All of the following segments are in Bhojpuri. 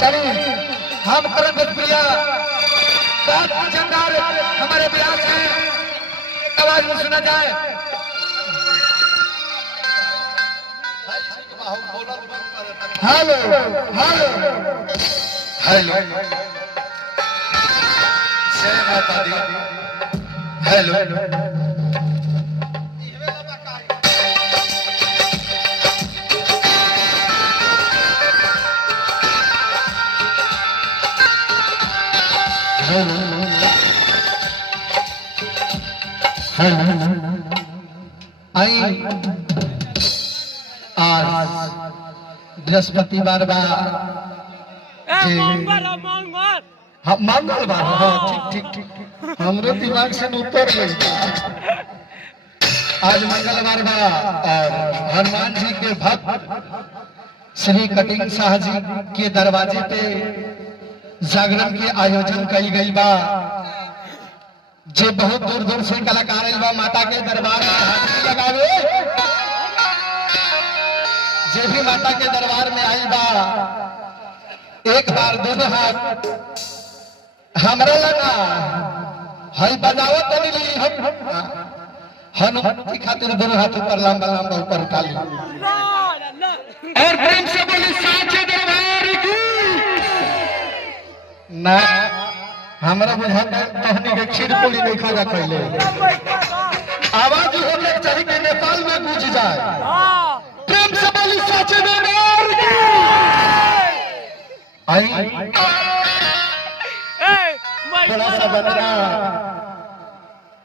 चलिए हम करम प्रिया चंदार हमारे ब्यास हैं, आवाज में सुना जाए। हेलो हेलो हेलो जय माता दी। हेलो आई आज बृहस्पतिवार बा मंगलवार। हाँ ठीक ठीक ठीक हमरे दिमाग से उतर गई। आज मंगलवार बा और हनुमान जी के भक्त श्री कटिंग शाह जी के दरवाजे पे जागरण के आयोजन कई गई बा। जे बहुत दूर दूर से कलाकार आइल बा माता के दरबार में हाजिरी लगावे। जे भी माता के दरबार में आइल बा एक बार दोनों हाथ हमरा लगा हल बजाओ तनी ली हम हनुमान की खातिर दोनों हाथ ऊपर लंबा लंबा ऊपर उठा ली और प्रेम से बोली साचे दरबार की ना। हमरा बुझाता तहनी के खीर पूरी नहीं खा खैले आवाज होने चाहिए कि नेपाल में गूंज जाए। प्रेम से बोली साचे दरबार की। आई थोड़ा सा बंदना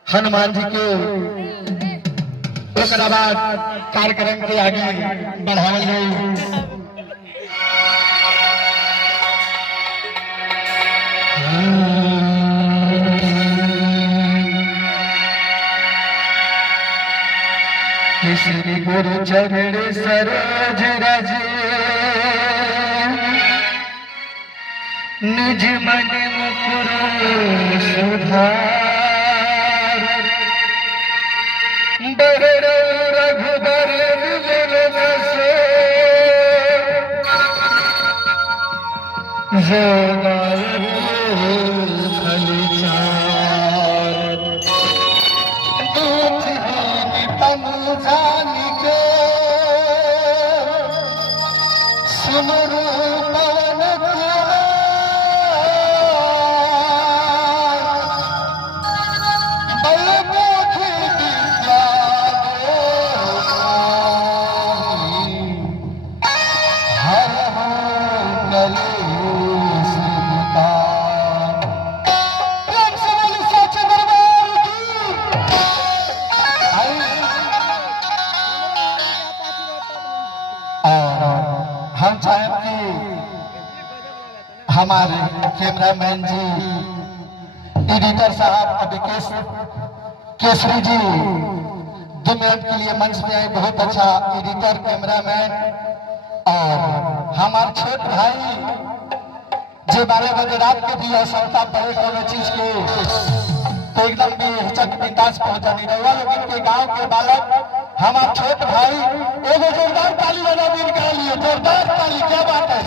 हनुमान जी के ओकरा बाद कार्यक्रम के आगे बढ़ावल गई। श्री गुरु चरण सरोज रज निज मन मुकुर सुधार बरड़ रघुबर विजन बसे हमारे कैमरामैन जी एडिटर साहब अभिकेश केसरी जी 2 मिनट के लिए मंच पे आए। बहुत अच्छा एडिटर कैमरामैन और हमारे छोट भाई जो 12 बजे रात के दिया सौता पड़े कोनो चीज के तो एकदम भी हिचक विकास पहुंचानी रहा। लेकिन के गांव के बालक हमारे छोट भाई एगो जोरदार ताली बजा दी निकाल लिए। जोरदार ताली, क्या बात है।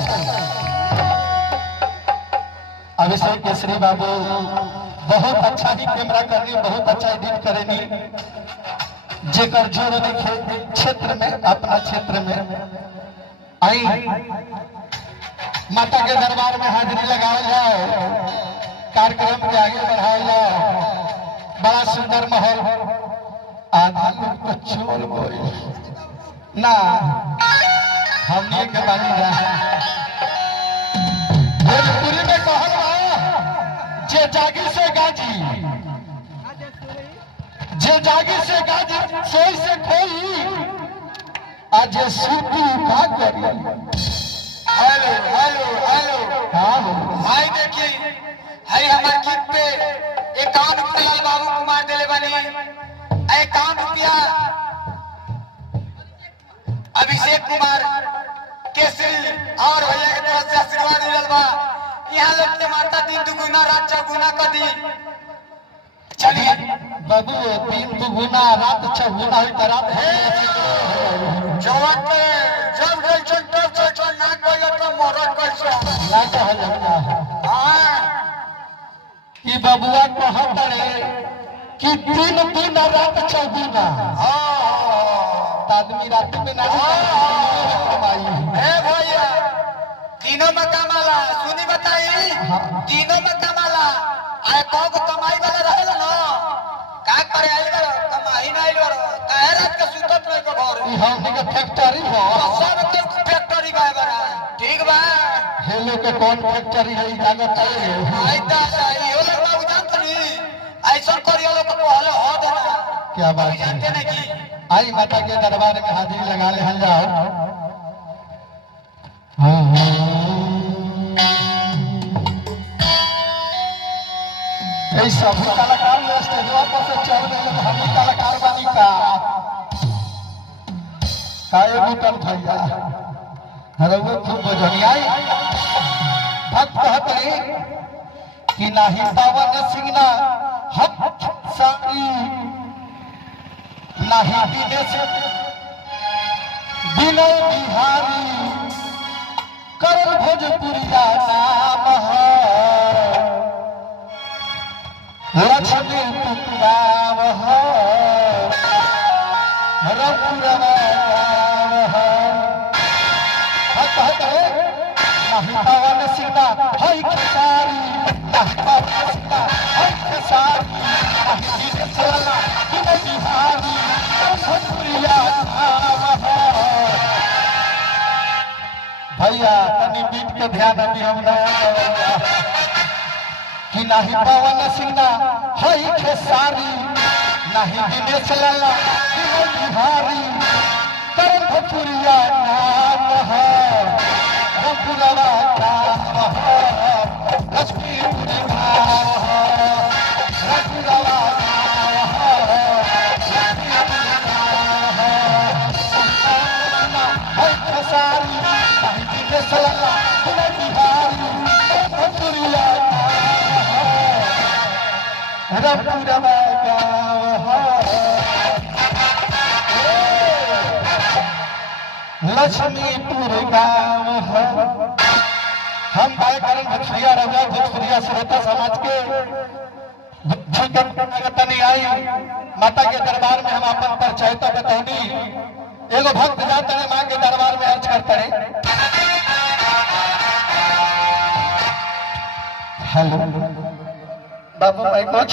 अभिषेक केसरी बाबू बहुत अच्छा ही कैमरा करनी, बहुत अच्छा एडिट करेनी। जेकर जोड़ क्षेत्र में अपना क्षेत्र में आई माता के दरबार में हाजिरी लगाया जाए, कार्यक्रम के आगे बढ़ाया जाए। बड़ा सुंदर माहौल। आधा लोग को छोड़ बोल ना हमने के बानी जाए भोजपुरी में कहल जे जागी से गाजी, जे जागी से गाजी सोई से खोई आज सूती का करी। हेलो हेलो हेलो हाँ भाई देखिए हई हमारे गीत पे 51 रुपया लाल बाबू कुमार दिले बनी। 51 रुपया अभिषेक कुमार केसरी और भैया के तरफ से आशीर्वाद मिलल बा। यहाँ लोग के माता 3 दुगुना रात 4 गुना कर दी। चलिए बाबू 3 दुगुना रात 6 गुना हुई तो रात है जवान पे जब गल चल तब चल नाक बोले तो मोरत कैसे कहल जाता है हाँ कि बबुआ कहत रे कि दिन दिन रात चौगुना आदमी रात में ना कमाई ए भैया तीनों में कमाला सुनी बताई तीनों में कमाला आए कौन कमाई वाला रहेला ना का करे आई बार कमाई ना आई बार काहे रात के सुतत नहीं को घर ई हमनी के फैक्ट्री हो सब के फैक्ट्री बा बारा ठीक बा हेलो के कौन फैक्ट्री है ई कागज चले आई दादा यो लोग बाबू जानत नहीं ऐसा करियो लोग को पहले हो देना क्या बात जानते है नहीं कि आई माता के दरबार में हाजिरी लगा ले हल जाओ ऐ सब कलाकार ये स्टेजवा पर से चढ़ गए हम ही कलाकार बानी का काहे बुतल भैया हरवे खूब बजनियाई भक्त कहते कि नाही पावन सिंगना हक सारी नाही दिनेश विनय बिहारी करल भोजपुरिया नाम है लक्ष्मी पुत्राव है रघुरवा है नहीं पावन सीता है खेसारी नहीं पावन सीता है खेसारी नहीं दिनेश वाला विनय बिहारी भोजपुरिया नाम है भैया तनी बीट के ध्यान अभी हम नया कि नहीं पवन सिंह हई खेसारी नहीं दिनेश लाला विनय बिहारी करम भोजपुरिया नाम है रघुरवा नाम है लक्ष्मीपुरी नाम है रघुरवा नाम है लक्ष्मीपुरी नाम है खेसारी नहीं दिनेश लाला विनय बिहारी करम भोजपुरिया रघुरवा गाँव लक्ष्मीपुर गाँव है हम कार्यक्रम भोजपुरिया रघुआ भोजपुरिया श्रोता समाज के नहीं आई माता के दरबार में हम अपन परिचय तो बतौनी एगो भक्त जाते हैं माँ के दरबार में अर्ज करते हैं हेलो बाबू भाई